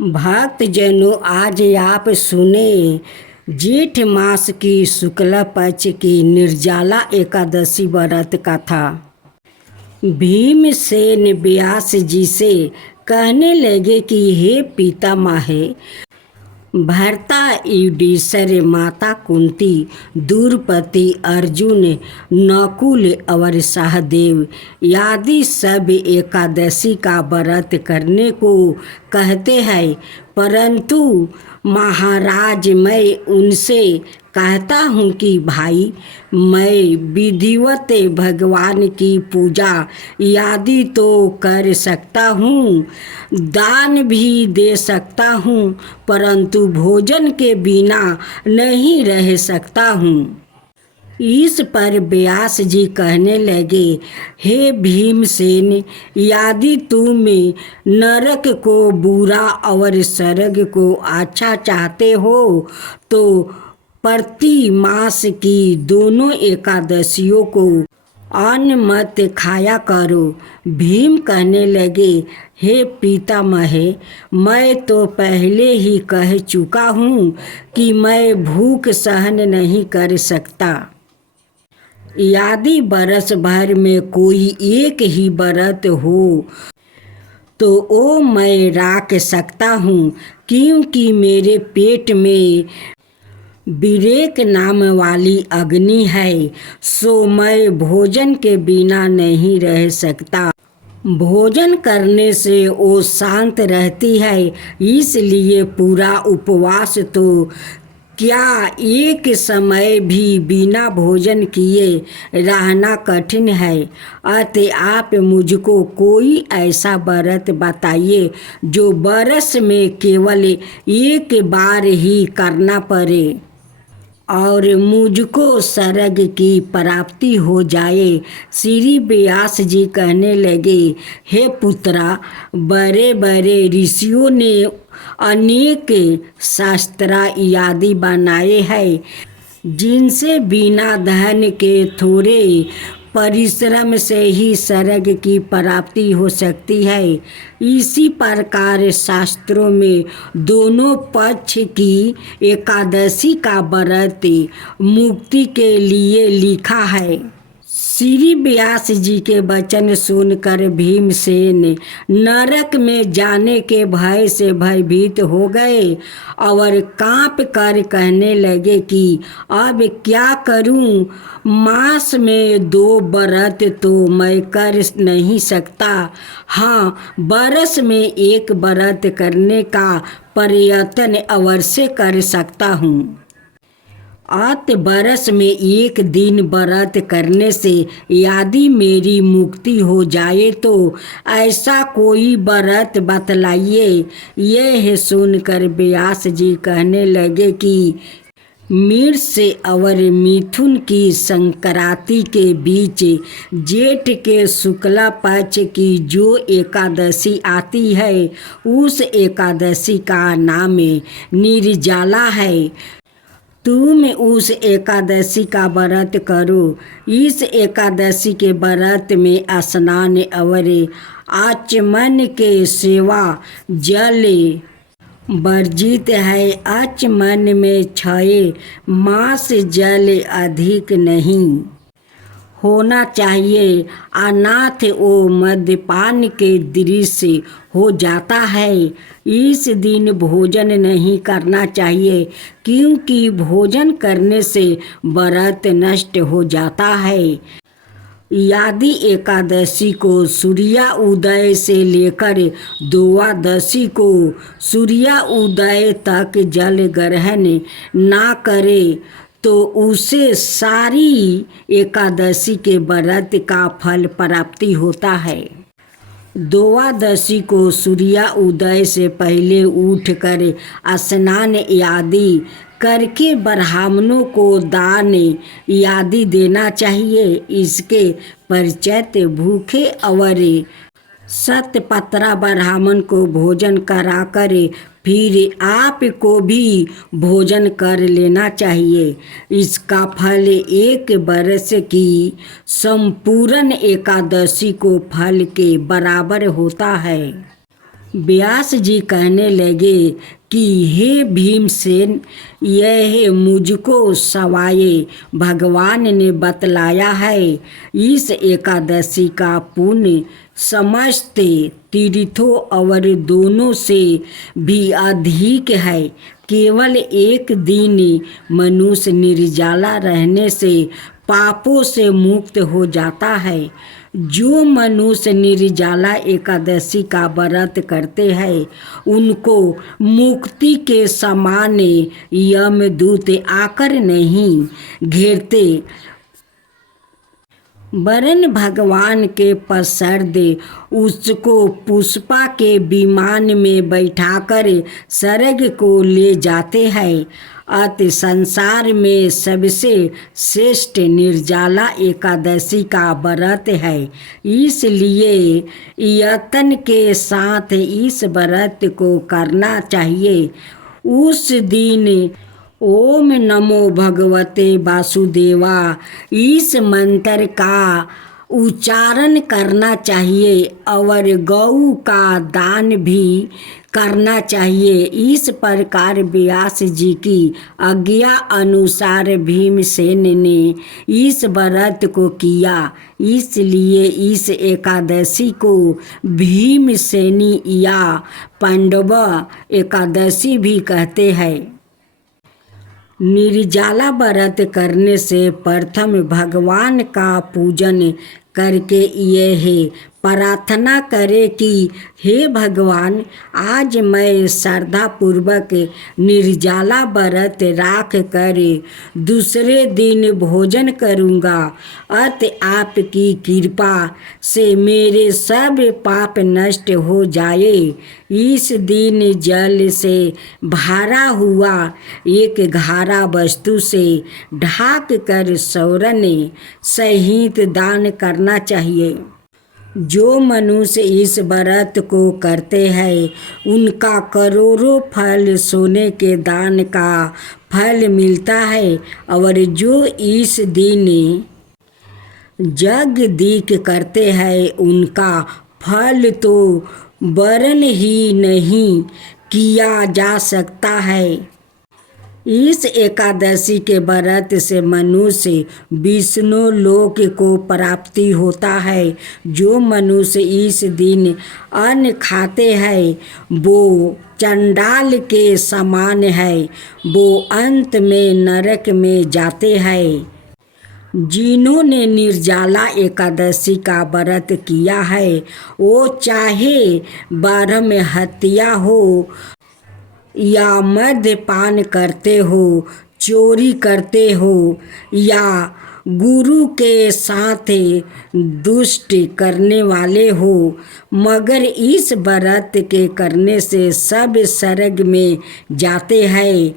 भक्त जनों, आज आप सुने जेठ मास की शुक्ल पक्ष की निर्जला एकादशी व्रत कथा। भीमसेन व्यास जी से कहने लगे कि हे पितामह, भर्ता युधिष्ठिर, माता कुंती, द्रौपदी, अर्जुन, नकुल और सहदेव आदि सब एकादशी का व्रत करने को कहते हैं, परंतु महाराज मैं उनसे कहता हूँ कि भाई, मैं विधिवत भगवान की पूजा आदि तो कर सकता हूँ, दान भी दे सकता हूँ, परंतु भोजन के बिना नहीं रह सकता हूँ। इस पर व्यास जी कहने लगे, हे भीमसेन, यदि तुम नरक को बुरा और स्वर्ग को अच्छा चाहते हो तो प्रति मास की दोनों एकादशियों को अन्न मत खाया करो। भीम कहने लगे, हे पितामह, मैं तो पहले ही कह चुका हूँ कि मैं भूख सहन नहीं कर सकता। यदि बरस भर में कोई एक ही व्रत हो तो वो मैं रख सकता हूँ, क्योंकि मेरे पेट में विरेक नाम वाली अग्नि है, सो मैं भोजन के बिना नहीं रह सकता। भोजन करने से वो शांत रहती है, इसलिए पूरा उपवास तो क्या एक समय भी बिना भोजन किए रहना कठिन है। अतः आप मुझको कोई ऐसा व्रत बताइए जो बरस में केवल एक बार ही करना पड़े और मुझको स्वर्ग की प्राप्ति हो जाए। श्री व्यास जी कहने लगे, हे पुत्रा, बड़े बड़े ऋषियों ने अनेक शास्त्र आदि बनाए हैं, जिनसे बिना धन के थोड़े परिश्रम से ही स्वर्ग की प्राप्ति हो सकती है। इसी प्रकार शास्त्रों में दोनों पक्ष की एकादशी का व्रत मुक्ति के लिए लिखा है। श्री व्यास जी के वचन सुनकर भीमसेन नरक में जाने के भय से भयभीत हो गए और कांप कर कहने लगे कि अब क्या करूं, मास में 2 व्रत तो मैं कर नहीं सकता, हाँ बरस में 1 व्रत करने का प्रयत्न अवश्य कर सकता हूँ। बरस में 1 दिन व्रत करने से यदि मेरी मुक्ति हो जाए तो ऐसा कोई व्रत बतलाइए। यह सुनकर व्यास जी कहने लगे कि मिर्च और मिथुन की संक्रांति के बीच जेठ के शुक्ला पक्ष की जो एकादशी आती है, उस एकादशी का नाम निर्जला है। तुम उस एकादशी का व्रत करो। इस एकादशी के व्रत में स्नान और आचमन के सेवा जल वर्जित है। आचमन में 6 मास जल अधिक नहीं होना चाहिए, अनाथ वो मद्यपान के दृश्य हो जाता है। इस दिन भोजन नहीं करना चाहिए, क्योंकि भोजन करने से व्रत नष्ट हो जाता है। यदि एकादशी को सूर्योदय से लेकर द्वादशी को सूर्योदय तक जल ग्रहण ना करे तो उसे सारी एकादशी के व्रत का फल प्राप्ति होता है। द्वादशी को सूर्योदय से पहले उठकर स्नान आदि करके ब्राह्मणों को दान आदि देना चाहिए। इसके पश्चात भूखे और सतपत्रा ब्राह्मण को भोजन कराकर फिर आप को भी भोजन कर लेना चाहिए। इसका फल 1 बरस की संपूर्ण एकादशी को फल के बराबर होता है। व्यास जी कहने लगे कि हे भीमसेन, यह मुझको सवाए भगवान ने बतलाया है। इस एकादशी का पुण्य समस्त तीर्थों और दोनों से भी अधिक है। केवल एक दिन मनुष्य निर्जला रहने से पापों से मुक्त हो जाता है। जो मनुष्य निर्जला एकादशी का व्रत करते हैं उनको मुक्ति के समान यमदूत आकर नहीं घेरते, वरन भगवान के प्रसाद उसको पुष्पा के विमान में बैठाकर स्वर्ग को ले जाते हैं। अत संसार में सबसे श्रेष्ठ निर्जला एकादशी का व्रत है। इसलिए यत्न के साथ इस व्रत को करना चाहिए। उस दिन ओम नमो भगवते वासुदेवा इस मंत्र का उच्चारण करना चाहिए और गौ का दान भी करना चाहिए। इस प्रकार व्यास जी की आज्ञा अनुसार भीमसेन ने इस व्रत को किया। इसलिए इस एकादशी को भीमसेनी या पांडव एकादशी भी कहते हैं। निर्जला व्रत करने से प्रथम भगवान का पूजन करके यह प्रार्थना करे कि हे भगवान, आज मैं श्रद्धा पूर्वक निर्जला व्रत राख कर दूसरे दिन भोजन करूँगा। अत आपकी कृपा से मेरे सब पाप नष्ट हो जाए। इस दिन जल से भरा हुआ एक घड़ा वस्तु से ढाक कर स्वर्ण सहित दान करना चाहिए। जो मनुष्य इस व्रत को करते हैं उनका करोड़ों फल सोने के दान का फल मिलता है। और जो इस दिन यज्ञ दीक करते हैं उनका फल तो वर्ण ही नहीं किया जा सकता है। इस एकादशी के व्रत से मनुष्य विष्णु लोक को प्राप्ति होता है। जो मनुष्य इस दिन अन्न खाते हैं वो चंडाल के समान है, वो अंत में नरक में जाते हैं। जिन्होंने निर्जला एकादशी का व्रत किया है वो चाहे ब्रह्म हत्या हो या मद्यपान करते हो, चोरी करते हो या गुरु के साथ दुष्ट करने वाले हो, मगर इस व्रत के करने से सब स्वर्ग में जाते हैं।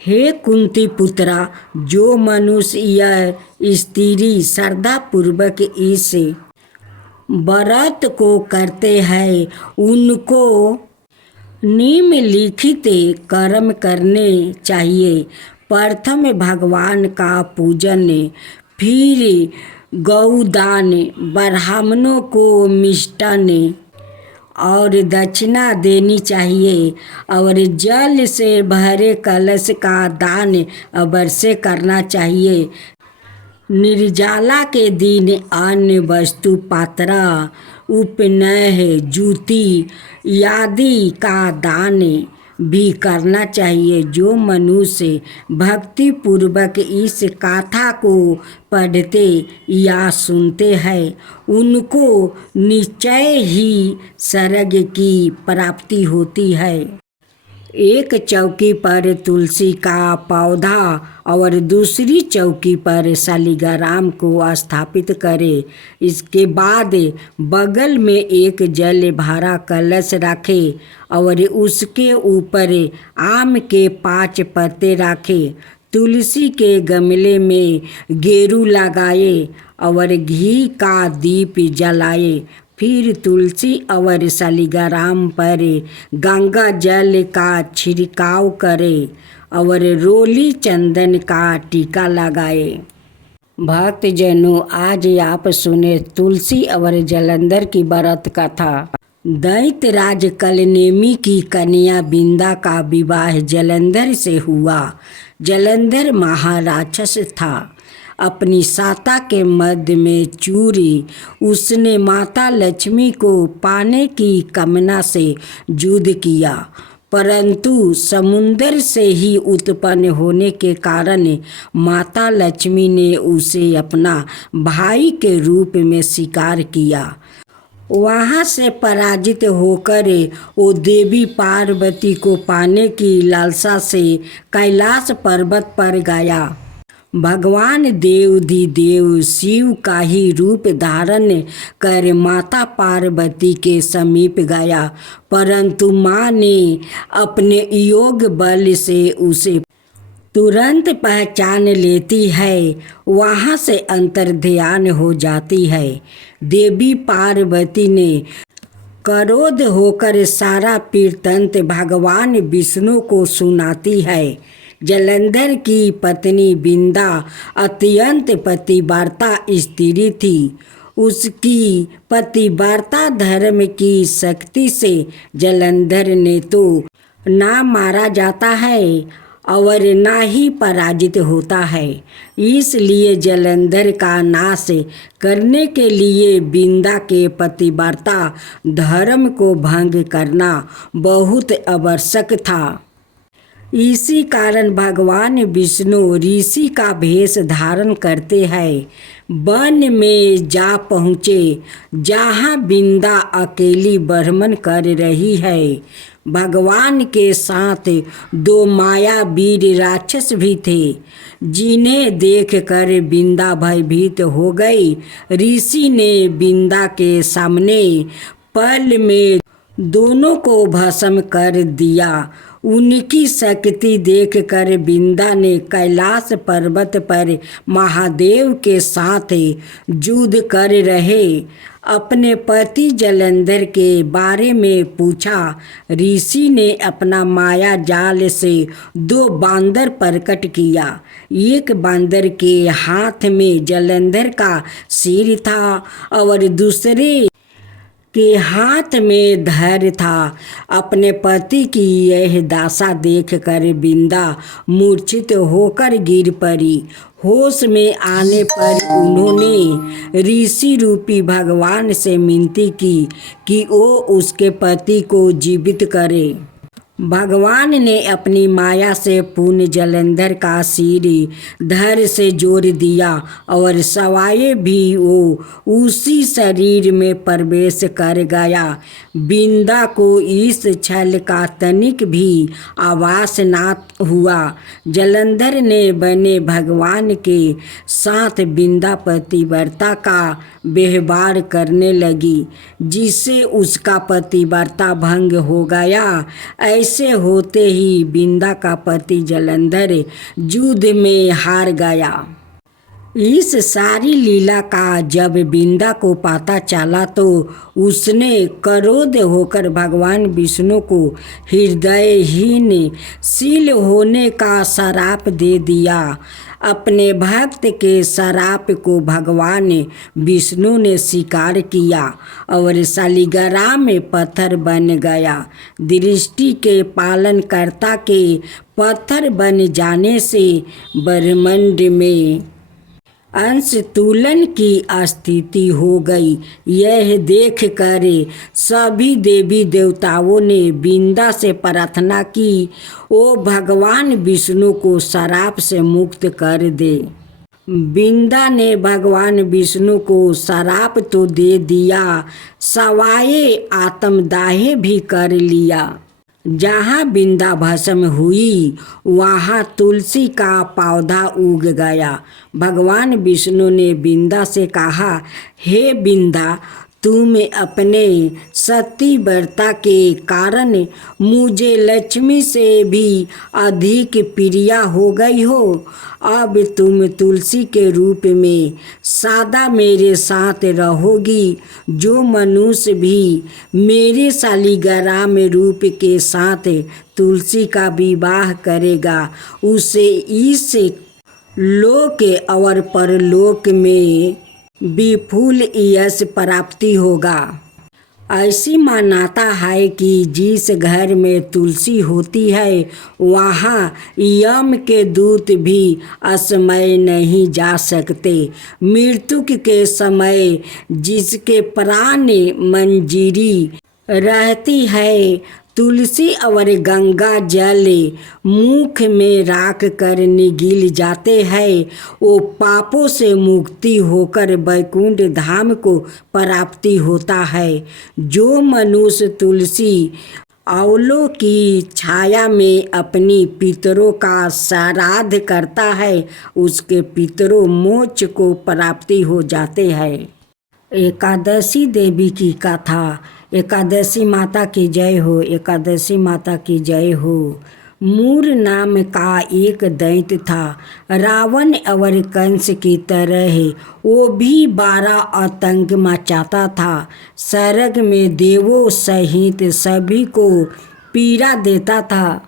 हे कुंती पुत्रा, जो मनुष्य या स्त्री श्रद्धा पूर्वक इस व्रत को करते हैं उनको निम्नलिखित कर्म करने चाहिए। प्रथम भगवान का पूजन, फिर गौदान, ब्राह्मणों को मिष्टान और दक्षिणा देनी चाहिए और जल से भरे कलश का दान अवश्य करना चाहिए। निर्जला के दिन अन्य वस्तु, पात्रा, उपनयन, जूती आदि का दान भी करना चाहिए। जो मनुष्य भक्ति पूर्वक इस गाथा को पढ़ते या सुनते हैं उनको निश्चय ही स्वर्ग की प्राप्ति होती है। एक चौकी पर तुलसी का पौधा और दूसरी चौकी पर शालिग्राम को स्थापित करें। इसके बाद बगल में एक जल भरा कलश रखें और उसके ऊपर आम के 5 पत्ते रखें। तुलसी के गमले में गेरू लगाए और घी का दीप जलाए। फिर तुलसी और शालिग्राम पर गंगा जल का छिड़काव करे और रोली चंदन का टीका लगाए। भक्तजनों, आज आप सुने तुलसी और जलंधर की व्रत कथा। दैत्यराज कलनेमी की कन्या बिंदा का विवाह जलंधर से हुआ। जलंधर महाराक्षस था। अपनी साता के मध्य में चूरी उसने माता लक्ष्मी को पाने की कामना से युद्ध किया, परंतु समुद्र से ही उत्पन्न होने के कारण माता लक्ष्मी ने उसे अपना भाई के रूप में स्वीकार किया। वहाँ से पराजित होकर वो देवी पार्वती को पाने की लालसा से कैलाश पर्वत पर गया। भगवान देवाधिदेव शिव का ही रूप धारण कर माता पार्वती के समीप गया, परंतु माँ ने अपने योग बल से उसे तुरंत पहचान लेती है, वहाँ से अंतर्ध्यान हो जाती है। देवी पार्वती ने क्रोध होकर सारा वृत्तांत भगवान विष्णु को सुनाती है। जलंधर की पत्नी बिंदा अत्यंत पतिव्रता स्त्री थी। उसकी पतिव्रता धर्म की शक्ति से जलंधर ने तो ना मारा जाता है और ना ही पराजित होता है। इसलिए जलंधर का नाश करने के लिए बिंदा के पतिव्रता धर्म को भंग करना बहुत आवश्यक था। इसी कारण भगवान विष्णु ऋषि का भेष धारण करते हैं। वन में जा पहुँचे जहाँ बिंदा अकेली भ्रमण कर रही है। भगवान के साथ 2 मायावीर राक्षस भी थे, जिन्हें देखकर बिंदा भयभीत हो गई। ऋषि ने बिंदा के सामने पल में दोनों को भस्म कर दिया। उनकी शक्ति देखकर बिंदा ने कैलाश पर्वत पर महादेव के साथ युद्ध कर रहे अपने पति जलंधर के बारे में पूछा। ऋषि ने अपना माया जाल से 2 बांदर प्रकट किया। एक बांदर के हाथ में जलंधर का सिर था और दूसरे के हाथ में धैर्य था। अपने पति की यह दशा देखकर बिंदा मूर्छित होकर गिर पड़ी। होश में आने पर उन्होंने ऋषि रूपी भगवान से विनती की कि वो उसके पति को जीवित करे। भगवान ने अपनी माया से पुण्य जलंधर का सिर धड़ से जोड़ दिया और सवाए भी वो उसी शरीर में प्रवेश कर गया। बिंदा को इस छल का तनिक भी आभास ना हुआ। जलंधर ने बने भगवान के साथ बिंदा पतिव्रता का व्यवहार करने लगी, जिससे उसका पतिव्रता भंग हो गया। ऐसे होते ही बिंदा का पति जलंधर युद्ध में हार गया। इस सारी लीला का जब बिंदा को पता चला तो उसने क्रोध होकर भगवान विष्णु को हृदयहीन शील होने का श्राप दे दिया। अपने भक्त के श्राप को भगवान विष्णु ने स्वीकार किया और शालिग्राम में पत्थर बन गया। दृष्टि के पालनकर्ता के पत्थर बन जाने से ब्रह्मांड में अंशतुलन की स्थिति हो गई। यह देखकर सभी देवी देवताओं ने बिंदा से प्रार्थना की, ओ भगवान विष्णु को श्राप से मुक्त कर दे। बिंदा ने भगवान विष्णु को श्राप तो दे दिया, सवाए आत्मदाह भी कर लिया। जहाँ बिंदा भस्म हुई वहाँ तुलसी का पौधा उग गया। भगवान विष्णु ने बिंदा से कहा, हे बिंदा, तुम अपने सतीव्रता के कारण मुझे लक्ष्मी से भी अधिक प्रिय हो गई हो। अब तुम तुलसी के रूप में सदा मेरे साथ रहोगी। जो मनुष्य भी मेरे शालिग्राम रूप के साथ तुलसी का विवाह करेगा, उसे इस लोक और परलोक में विपुल यश प्राप्ति होगा। ऐसी मान्यता है कि जिस घर में तुलसी होती है वहाँ यम के दूत भी असमय नहीं जा सकते। मृत्यु के समय जिसके प्राण मंजीरी रहती है, तुलसी और गंगा जल मुख में राख कर निगल जाते हैं, वो पापों से मुक्ति होकर वैकुंठ धाम को प्राप्ति होता है। जो मनुष्य तुलसी औलों की छाया में अपनी पितरों का श्राद्ध करता है, उसके पितरों मोक्ष को प्राप्ति हो जाते हैं। एकादशी देवी की कथा। एकादशी माता की जय हो, एकादशी माता की जय हो। मूर नाम का एक दैत्य था, रावण और कंस की तरह वो भी 12 आतंक मचाता था। स्वर्ग में देवों सहित सभी को पीड़ा देता था।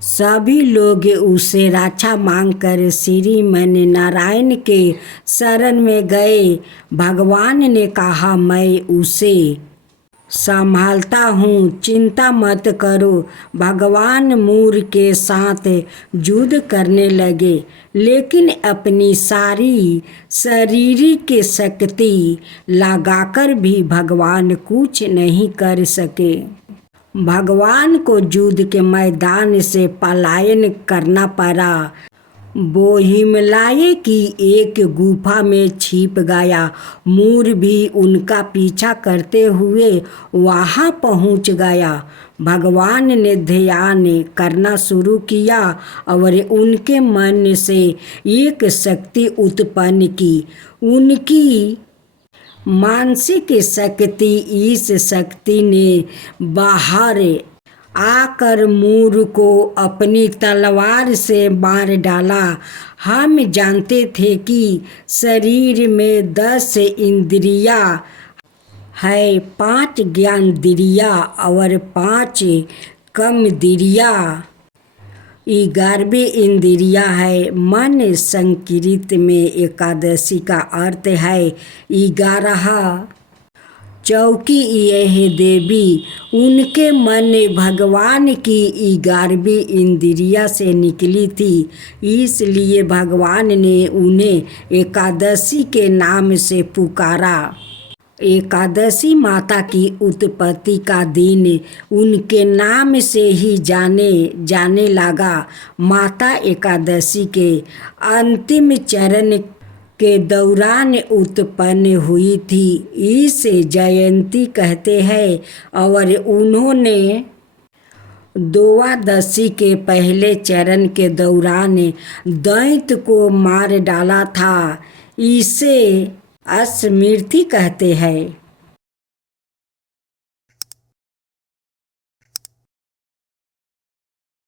सभी लोग उसे रक्षा मांगकर श्रीमन नारायण के शरण में गए। भगवान ने कहा, मैं उसे संभालता हूँ, चिंता मत करो। भगवान मूर के साथ युद्ध करने लगे, लेकिन अपनी सारी शारीरिक शक्ति लगाकर भी भगवान कुछ नहीं कर सके। भगवान को युद्ध के मैदान से पलायन करना पड़ा। वो हिमालय की एक गुफा में छिप गया। मूर भी उनका पीछा करते हुए वहाँ पहुँच गया। भगवान ने ध्यान करना शुरू किया और उनके मन से एक शक्ति उत्पन्न की। उनकी मानसिक शक्ति, इस शक्ति ने बाहर आकर मूर को अपनी तलवार से मार डाला। हम जानते थे कि शरीर में 10 इंद्रियां है, 5 ज्ञानेंद्रियां और 5 कर्मेंद्रियां, 11वीं इंद्रिया है। मन संस्कृत में एकादशी का अर्थ है 11। चौकी यह देवी, उनके मन भगवान की 11वीं इंद्रिया से निकली थी, इसलिए भगवान ने उन्हें एकादशी के नाम से पुकारा। एकादशी माता की उत्पत्ति का दिन उनके नाम से ही जाने लगा। माता एकादशी के अंतिम चरण के दौरान उत्पन्न हुई थी, इसे जयंती कहते हैं। और उन्होंने द्वादशी के पहले चरण के दौरान दैत्य को मार डाला था, इसे स्मृति कहते हैं।